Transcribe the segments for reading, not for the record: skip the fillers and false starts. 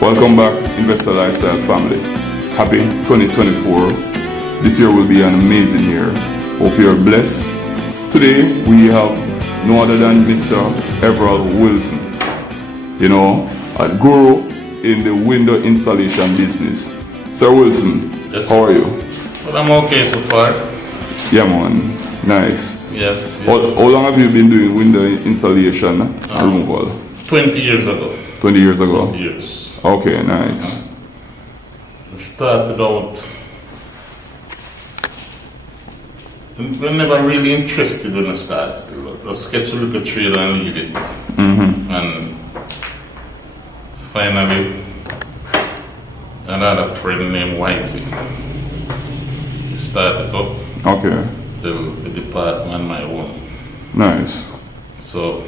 Welcome back, Investor Lifestyle family. Happy 2024. This year will be an amazing year. Hope you're blessed. Today we have no other than Mr. Everald Wilson, a guru in the window installation business. Sir Wilson, yes, how are you? Well, I'm okay so far. Yeah, man. Nice. Yes. How long have you been doing window installation and removal? 20 years ago. 20 years ago? 20 years. Okay, nice. I started out, we're never really interested when I start still. Just sketch a little trailer and leave it. And finally, another friend named Whitey, he started up. Okay. The department on my own. Nice. So,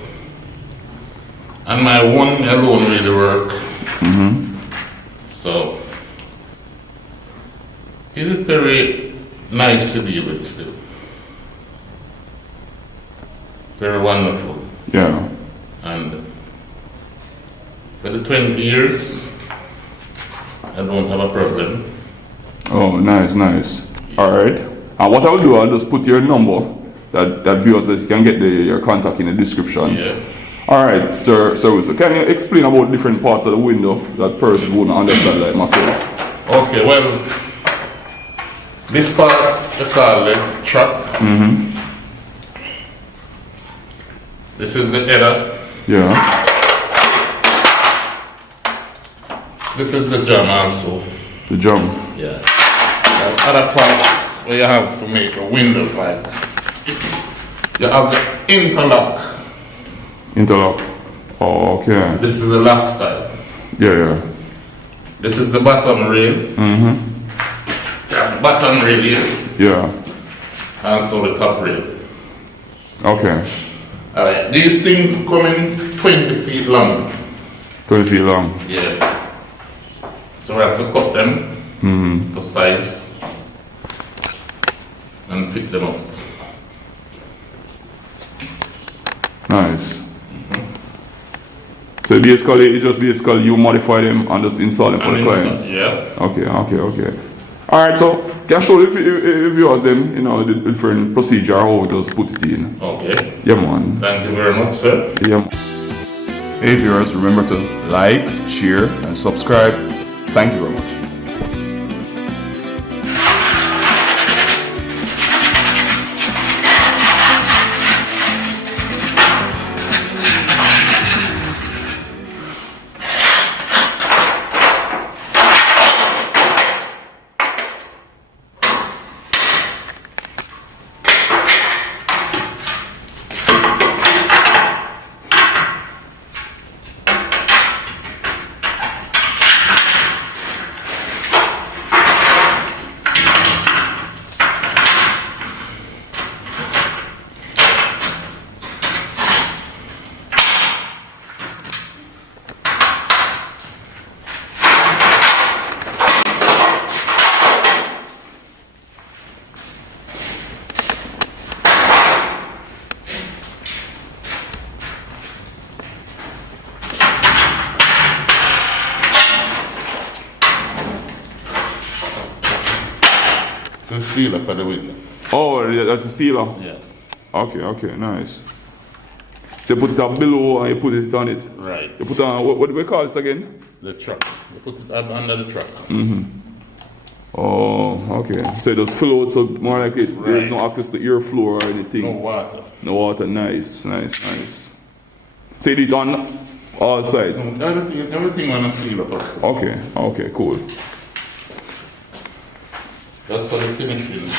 and my one alone really work. So, it's very nice to deal with still. Very wonderful. Yeah. And for the 20 years, I don't have a problem. Oh, nice. All right. And what I'll do, I'll just put your number that viewers can get your contact in the description. Yeah. All right, sir. So can you explain about different parts of the window that person wouldn't understand like myself? Okay. Well, this part they call the truck. This is the header. Yeah. This is the jam also. The jump. Yeah. There's other parts where you have to make a window like. You have the interlock. Interlock. Oh, okay. This is the lock style. Yeah. This is the bottom rail. Bottom rail here. Yeah. And so the top rail. Okay. Alright. These things come in 20 feet long. 20 feet long. Yeah. So we have to cut them to size and fit them up. Nice. So basically, it's just basically you modify them and just install them for the clients. Yeah. Okay. All right, so can you show if viewers them, the different procedure how we just put it in. Okay. Yeah, man. Thank you very much, sir. Yeah. Hey viewers, remember to like, share, and subscribe. Thank you very much. It's a sealer for the window. Oh, that's a sealer? Yeah. Okay, nice. So you put it up below and you put it on it? Right. You put on, what do we call this again? The truck. You put it under the truck. Oh, okay. So it just floats, so more like it, Right. there's no access to airflow or anything? No water. No water, nice. So you do it on all sides? Everything on a sealer custom. Okay, cool. That's for the finishing.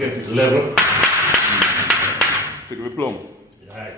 get it level. Take the plumb. Right.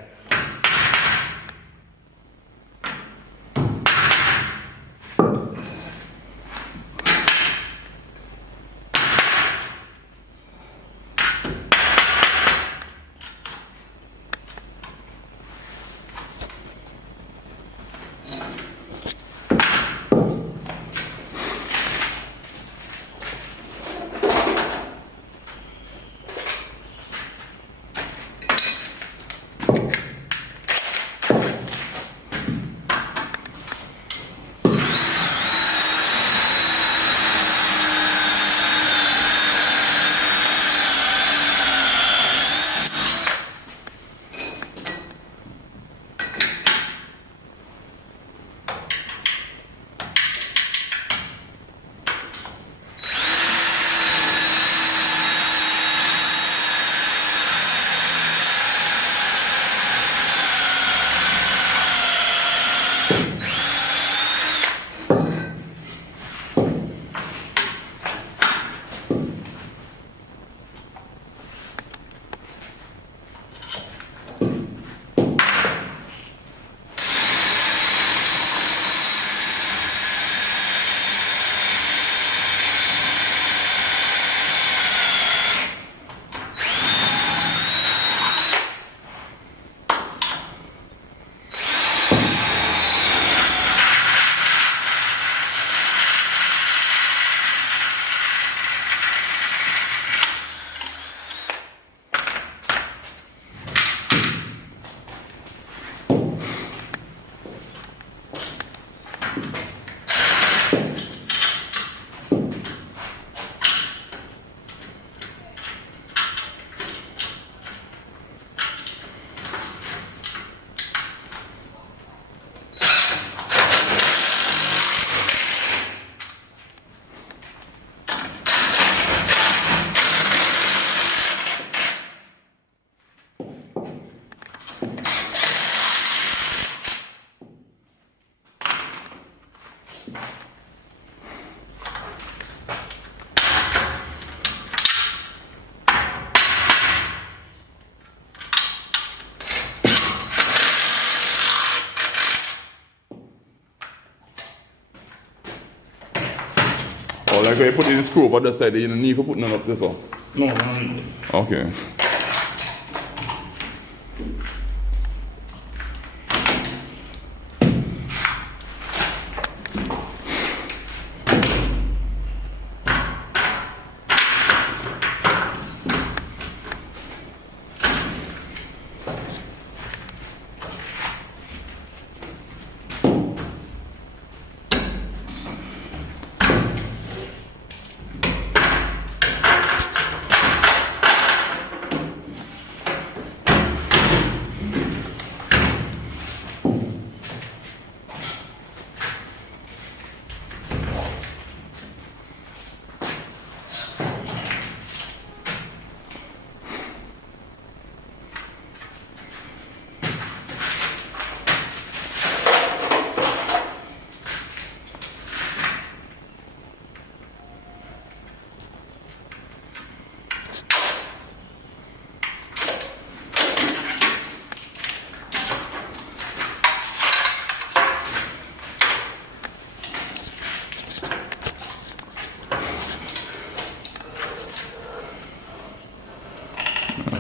Oh, like when you put it in the screw over the side, you don't need to put none up this one. No, no. Okay.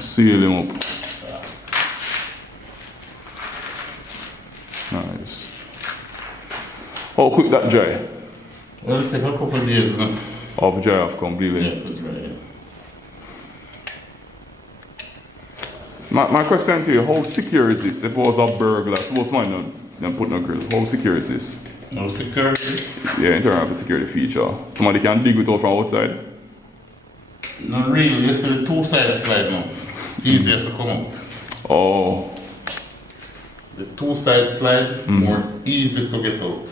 Seal him up. Nice. How quick that dry? Well, it take a couple of days, no? Of dry off completely. Yeah, it's right. My question to you, how secure is this? Suppose a burglar, suppose mine don't put no grill. How secure is this? No security? Yeah, in terms of a security feature. Somebody can dig it out from outside? No, really, this is a two-side slide now. Easier to come out. Oh. The two-side slide, more easy to get out.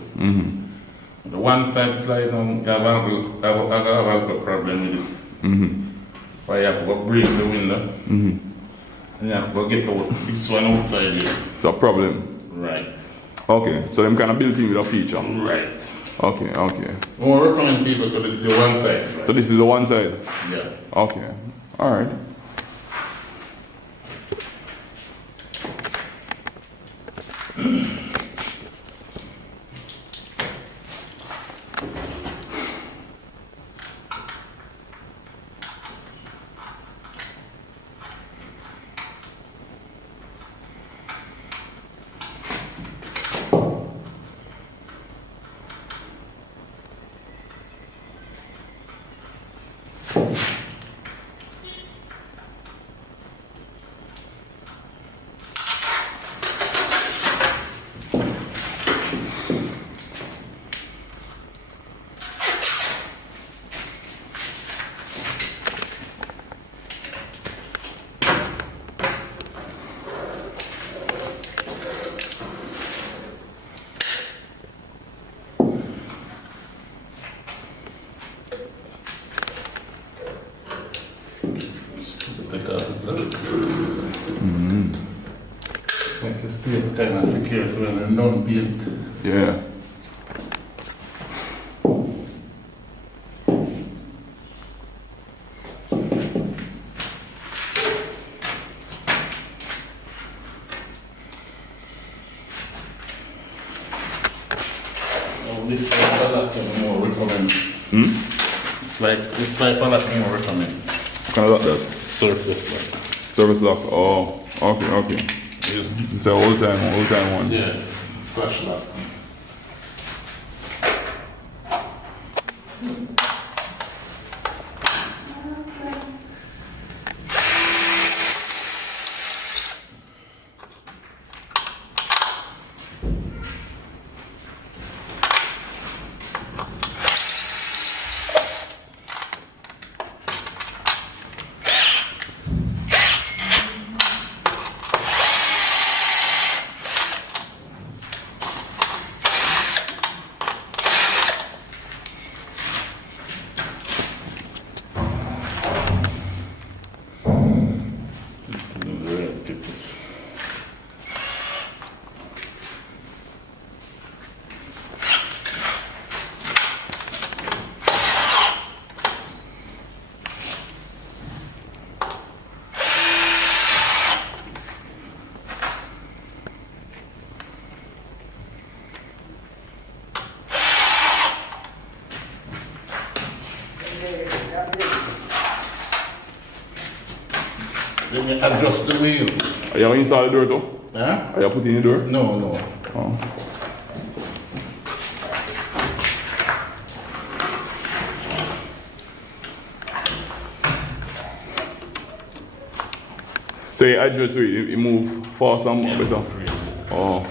The one-side slide, now, you have a little problem with it. Why you have to go break the window, and you have to go get out this one outside here. It's a problem. Right. Okay, so them kind of built in with a feature. Right. Okay, okay. We recommend people to the one side slide. So this is the one side? Yeah. Okay, All right. Like to stay kind of secure so when don't build. Yeah. Oh, this type a lot more recommend. It's like this type a lot more recommend. Kind of like that. Surface like. Service lock. Oh, okay. It's an old time one. Yeah, fresh lock. Let me adjust the wheel. Are you going to install the door too? Huh? Are you putting in the door? No. Oh. So you adjust it, you move fast and better. Oh.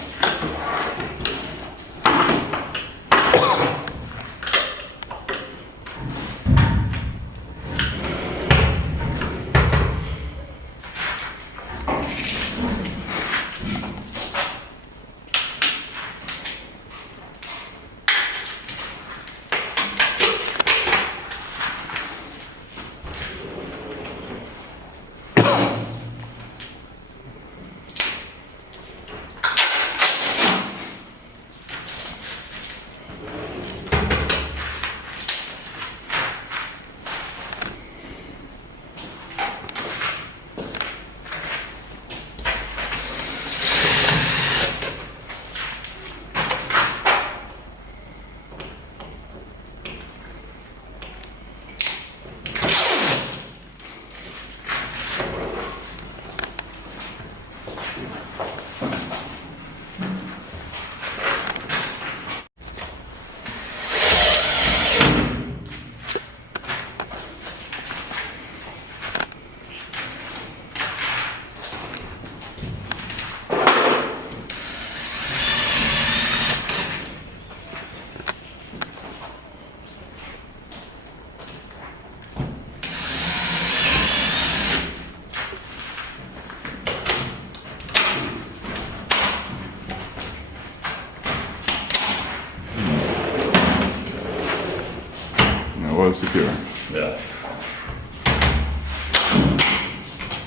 Well secure. Yeah.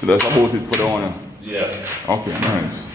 So that's about it for the owner. Yeah. Okay, nice.